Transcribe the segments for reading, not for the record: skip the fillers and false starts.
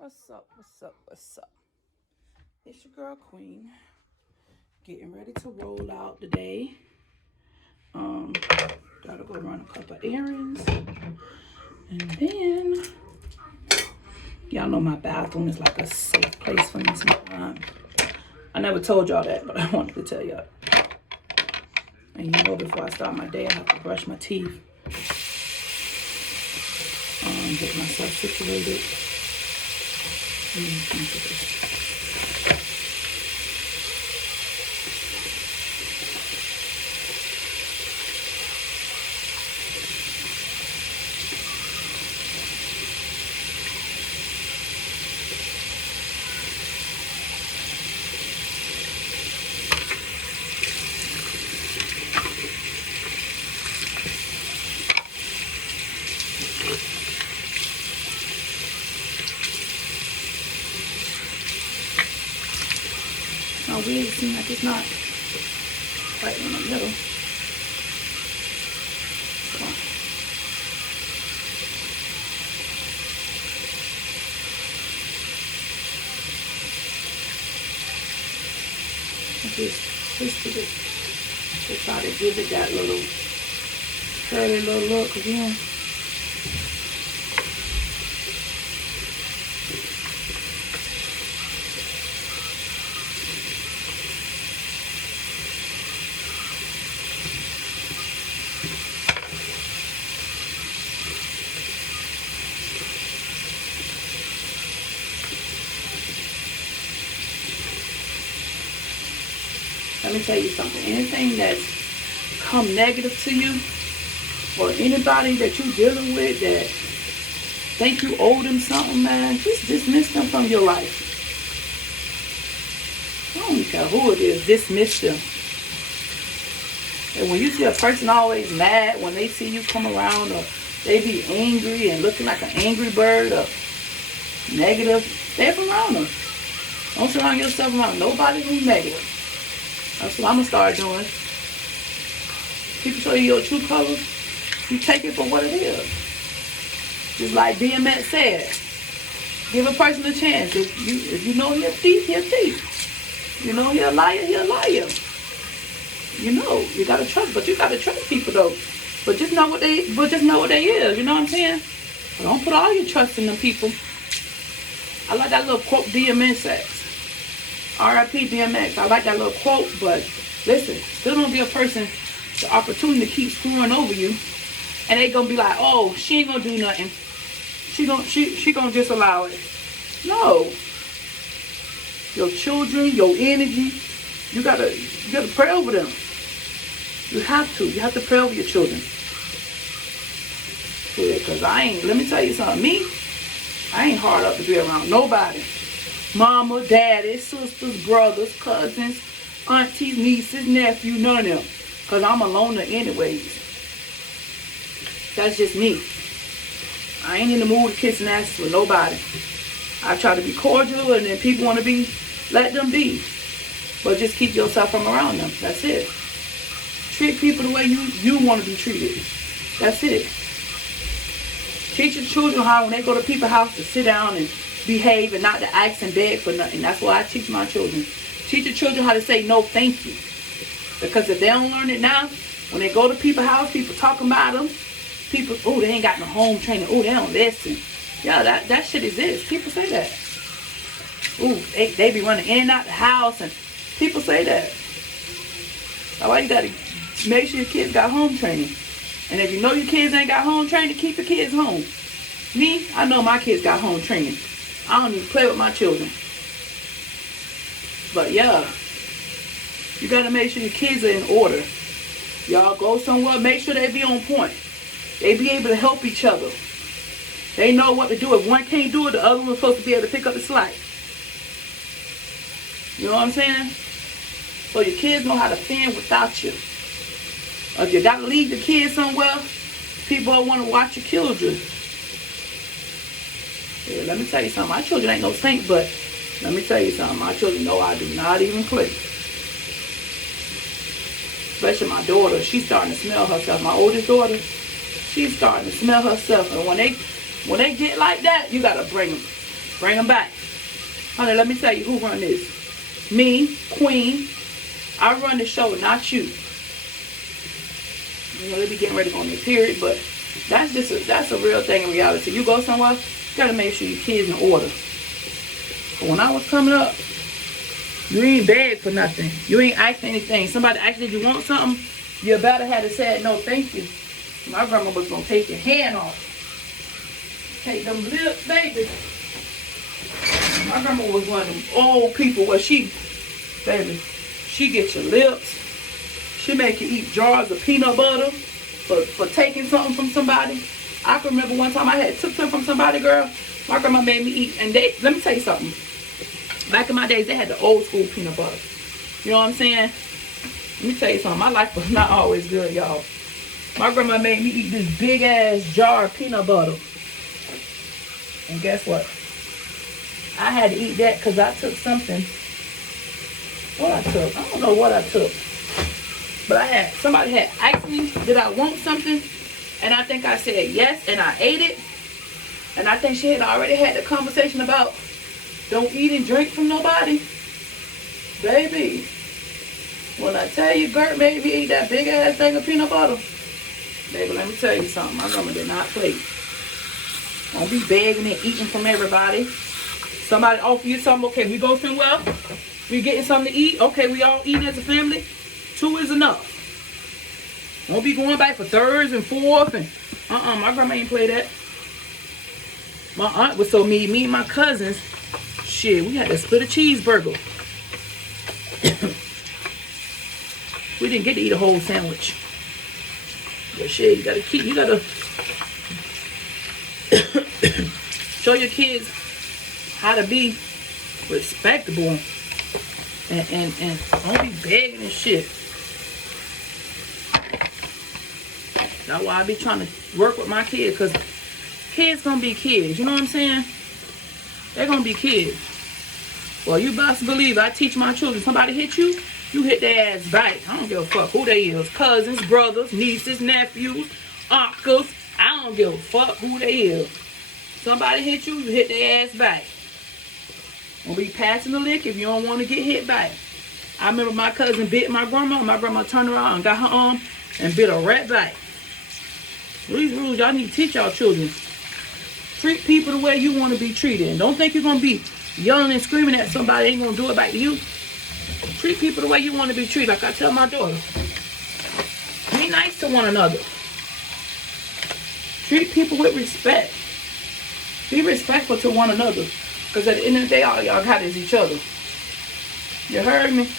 What's up? What's up? What's up? It's your girl Queen, getting ready to roll out today. Gotta go run a couple errands, and then y'all know my bathroom is like a safe place for me sometimes. I never told y'all that, but I wanted to tell y'all. And you know, before I start my day, I have to brush my teeth, get myself situated. My wig seems like it's not right in the middle. Come on. I just twisted it to try to give it that little curly little look again. Let me tell you something. Anything that's come negative to you, or anybody that you're dealing with that think you owe them something, man, just dismiss them from your life. I don't care who it is, dismiss them. And when you see a person always mad when they see you come around, or they be angry and looking like an angry bird, or negative, stay around them. Don't surround yourself around nobody who's negative. That's what I'm going to start doing. People show you your true colors, you take it for what it is. Just like DMX said, give a person a chance. If you know he's a thief, he's a thief. You know he's a liar, he's a liar. You know, you got to trust, but you got to trust people though. But just know what they is, you know what I'm saying? But don't put all your trust in them people. I like that little quote DMX says. R.I.P. DMX. I like that little quote, but listen, still don't give a person the opportunity to keep screwing over you, and they gonna be like, oh, she ain't gonna do nothing. She gonna just allow it. No. Your children, your energy, you gotta pray over them. You have to pray over your children. Yeah, cause let me tell you something, I ain't hard up to be around nobody. Mama, daddy, sisters, brothers, cousins, aunties, nieces, nephews, none of them. Because I'm a loner anyways. That's just me. I ain't in the mood to kiss and ass with nobody. I try to be cordial, and then people want to be, let them be. But just keep yourself from around them. That's it. Treat people the way you want to be treated. That's it. Teach your children how when they go to people's house to sit down and behave and not to ask and beg for nothing. That's what I teach my children. Teach your children how to say no thank you. Because if they don't learn it now, when they go to people's house, people talking about them, people, oh, they ain't got no home training, oh, they don't listen. Yeah, that shit exists. People say that. Ooh, they be running in and out the house, and people say that. That's why you gotta make sure your kids got home training. And if you know your kids ain't got home training, keep your kids home. Me, I know my kids got home training. I don't even play with my children. But yeah, you gotta make sure your kids are in order. Y'all go somewhere, make sure they be on point. They be able to help each other. They know what to do. If one can't do it, the other one's supposed to be able to pick up the slack. You know what I'm saying? So your kids know how to fend without you. If you gotta leave your kids somewhere, people don't want to watch your children. Yeah, let me tell you something. My children ain't no saint, but let me tell you something. My children know I do not even play. Especially my daughter. She's starting to smell herself. My oldest daughter, she's starting to smell herself. And when they get like that, you gotta bring them. Bring them back. Honey, let me tell you who run this. Me, Queen. I run the show, not you. You know, they be getting ready on their period, but that's a real thing in reality. You go somewhere, you gotta make sure your kids in order. But when I was coming up, you ain't beg for nothing. You ain't asked anything. Somebody asked if you want something, you better have to say no, thank you. My grandma was gonna take your hand off. Take them lips, baby. My grandma was one of them old people where she get your lips. She make you eat jars of peanut butter for taking something from somebody. I can remember one time I had took something from somebody, girl. My grandma made me eat, and let me tell you something. Back in my days, they had the old school peanut butter. You know what I'm saying? Let me tell you something. My life was not always good, y'all. My grandma made me eat this big ass jar of peanut butter. And guess what? I had to eat that because I took something. What I took? I don't know what I took. But somebody had asked me, did I want something? And I think I said yes, and I ate it. And I think she had already had the conversation about don't eat and drink from nobody. Baby, when I tell you Gert made me eat that big ass thing of peanut butter, baby, let me tell you something. My grandma did not play. Don't be begging and eating from everybody. Somebody offer you something, okay, we go somewhere, we getting something to eat, okay, we all eating as a family, 2 is enough. Don't be going back for thirds and fourths and my grandma ain't play that. My aunt was so mean. Me and my cousins, shit, we had to split a cheeseburger. We didn't get to eat a whole sandwich. But shit, you gotta show your kids how to be respectable and don't be begging and shit. That's why I be trying to work with my kids, because kids gonna be kids, you know what I'm saying? They're gonna be kids. Well, you best believe I teach my children, somebody hit you, you hit their ass back. I don't give a fuck who they is. Cousins, brothers, nieces, nephews, uncles. I don't give a fuck who they is. Somebody hit you, you hit their ass back. Don't be passing the lick if you don't want to get hit back. I remember my cousin bit my grandma. My grandma turned around and got her arm and bit her right back. These rules y'all need to teach y'all children. Treat people the way you want to be treated. And don't think you're going to be yelling and screaming at somebody ain't going to do it back to you. Treat people the way you want to be treated. Like I tell my daughter, be nice to one another. Treat people with respect. Be respectful to one another. Because at the end of the day, all y'all got is each other. You heard me?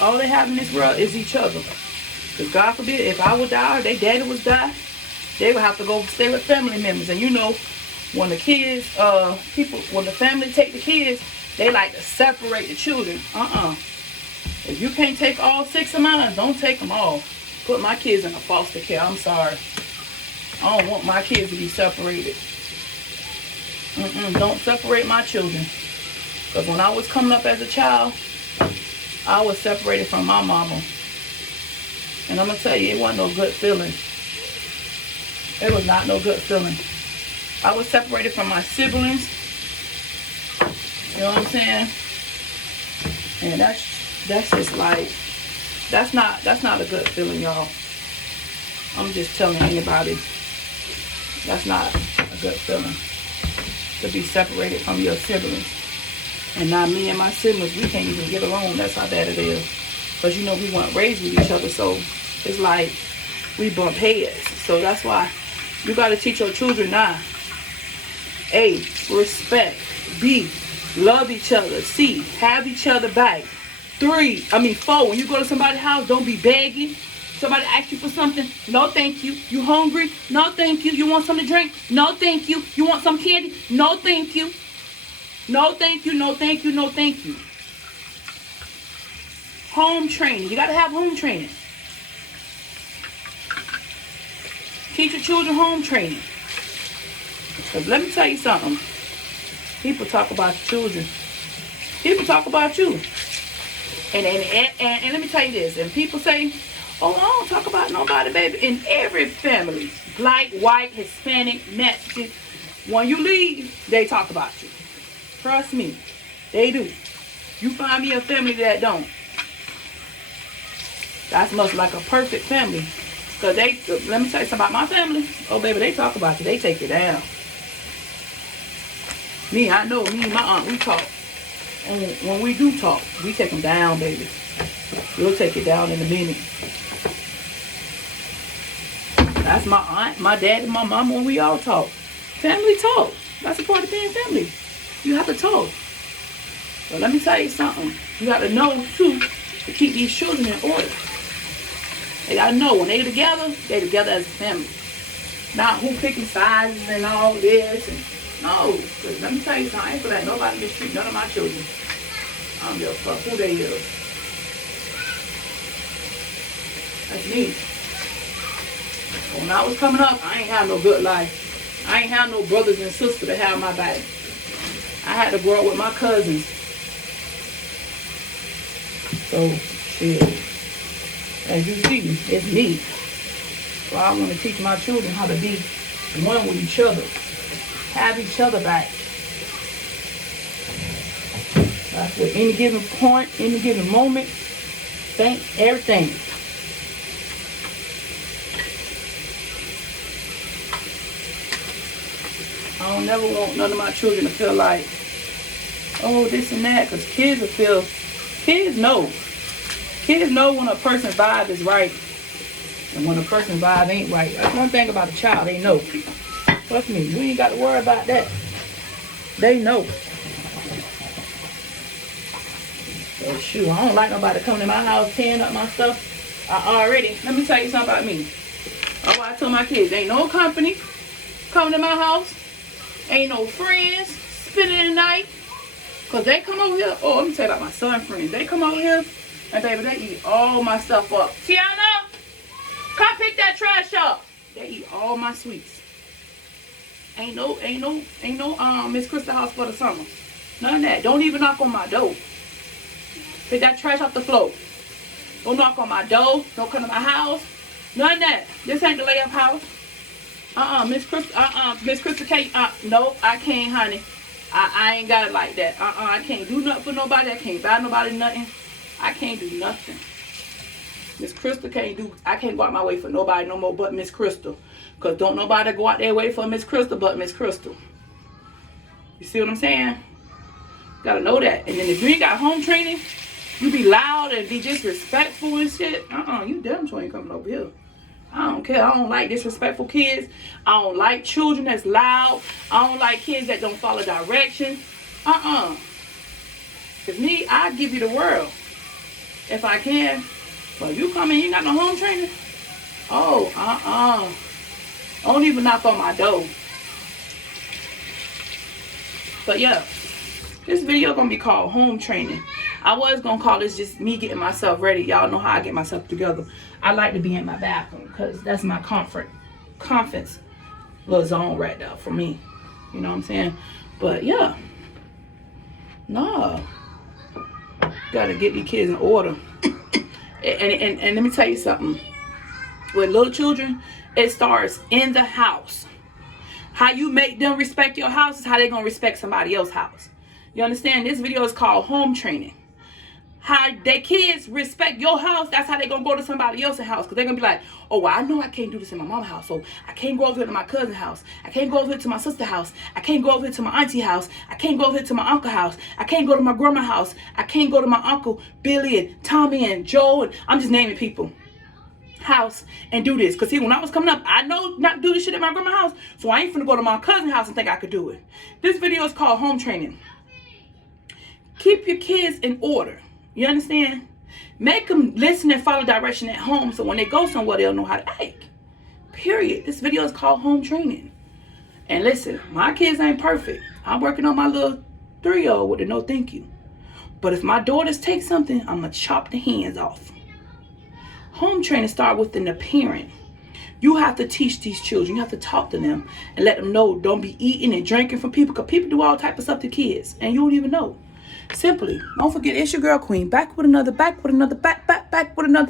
All they have in this world is each other. Because God forbid, if I would die or their daddy was die, they would have to go stay with family members. And you know, when the kids, when the family take the kids, they like to separate the children. If you can't take all 6 of mine, don't take them all. Put my kids in a foster care. I'm sorry. I don't want my kids to be separated. Don't separate my children. Because when I was coming up as a child, I was separated from my mama. And I'm going to tell you, it wasn't no good feeling. It was not no good feeling. I was separated from my siblings. You know what I'm saying? And that's just like, that's not a good feeling, y'all. I'm just telling anybody, that's not a good feeling. To be separated from your siblings. And now me and my siblings, we can't even get along. That's how bad it is. Because you know we weren't raised with each other, so it's like we bump heads. So that's why you got to teach your children now. A, respect. B, love each other. C, have each other back. 4, when you go to somebody's house, don't be begging. Somebody asks you for something, no thank you. You hungry? No thank you. You want something to drink? No thank you. You want some candy? No thank you. No thank you, no thank you, no thank you. Home training. You got to have home training. Teach your children home training. Because let me tell you something. People talk about children. People talk about you. And let me tell you this. And people say, oh, I don't talk about nobody, baby. In every family, black, white, Hispanic, Mexican, When you leave, they talk about you. Trust me, they do. You find me a family that don't. That's much like a perfect family. Because let me tell you something about my family. Oh, baby, they talk about you. They take you down. I know me and my aunt, we talk. And when we do talk, we take them down, baby. We'll take it down in a minute. That's my aunt, my dad, and my mama when we all talk. Family talk. That's a part of being family. You have to talk. But let me tell you something. You got to know, too, to keep these children in order. They got to know when they together as a family. Not who picking sizes and all this. And no. Because let me tell you something. I ain't for that nobody mistreat none of my children. I don't give a fuck who they is. That's me. When I was coming up, I ain't have no good life. I ain't have no brothers and sisters to have my back. I had to grow up with my cousins. So, shit. As you see, it's me. So I want to teach my children how to be one with each other. Have each other back. That's at any given point, any given moment. Thank everything. I don't never want none of my children to feel like, oh, this and that. Because kids know. Kids know when a person's vibe is right and when a person's vibe ain't right. That's one thing about a child, they know. Trust me, you ain't got to worry about that. They know. So shoot, I don't like nobody coming in my house tearing up my stuff. Let me tell you something about me. Oh, I tell my kids, ain't no company coming to my house. Ain't no friends spending the night. Because they come over here. Oh, let me tell you about my son friends. They come over here and baby, they eat all my stuff up. Tiana, come pick that trash up. They eat all my sweets. Ain't no Miss Krista house for the summer. None of that. Don't even knock on my door. Pick that trash off the floor. Don't knock on my door. Don't come to my house. None of that. This ain't the layup house. Miss Krista can't. No, I can't, honey. I ain't got it like that. I can't do nothing for nobody. I can't buy nobody nothing. I can't do nothing. Miss Krista I can't go out my way for nobody no more but Miss Krista. Because don't nobody go out their way for Miss Krista but Miss Krista. You see what I'm saying? Gotta know that. And then if you ain't got home training, you be loud and be disrespectful and shit. You damn sure ain't coming over here. I don't care. I don't like disrespectful kids. I don't like children that's loud. I don't like kids that don't follow directions. Cause me, I give you the world if I can. But you come in, you ain't got no home training. Don't even knock on my door. But yeah, this video gonna be called home training. I was gonna call this just me getting myself ready. Y'all know how I get myself together. I like to be in my bathroom because that's my confidence little zone right there for me. You know what I'm saying? But yeah, no, gotta get these kids in order. and let me tell you something. With little children, it starts in the house. How you make them respect your house is how they gonna respect somebody else's house. You understand? This video is called home training. How their kids respect your house, that's how they gonna go to somebody else's house. Because they're gonna be like, oh, well, I know I can't do this in my mom's house. So I can't go over here to my cousin's house. I can't go over here to my sister's house. I can't go over here to my auntie house. I can't go over here to my uncle's house. I can't go to my grandma's house. I can't go to my uncle Billy and Tommy and Joe. And I'm just naming people. House and do this. Because see, when I was coming up, I know not to do this shit at my grandma's house. So I ain't finna go to my cousin's house and think I could do it. This video is called home training. Keep your kids in order. You understand? Make them listen and follow direction at home so when they go somewhere, they'll know how to act. Period. This video is called home training. And listen, my kids ain't perfect. I'm working on my little 3-year-old with a no thank you. But if my daughters take something, I'm going to chop the hands off. Home training starts within the parent. You have to teach these children. You have to talk to them and let them know don't be eating and drinking from people because people do all type of stuff to kids and you don't even know. Simply, don't forget, it's your girl Queen. Back with another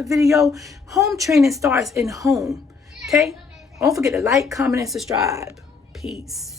video. Home training starts in home. Okay? Don't forget to like, comment, and subscribe. Peace.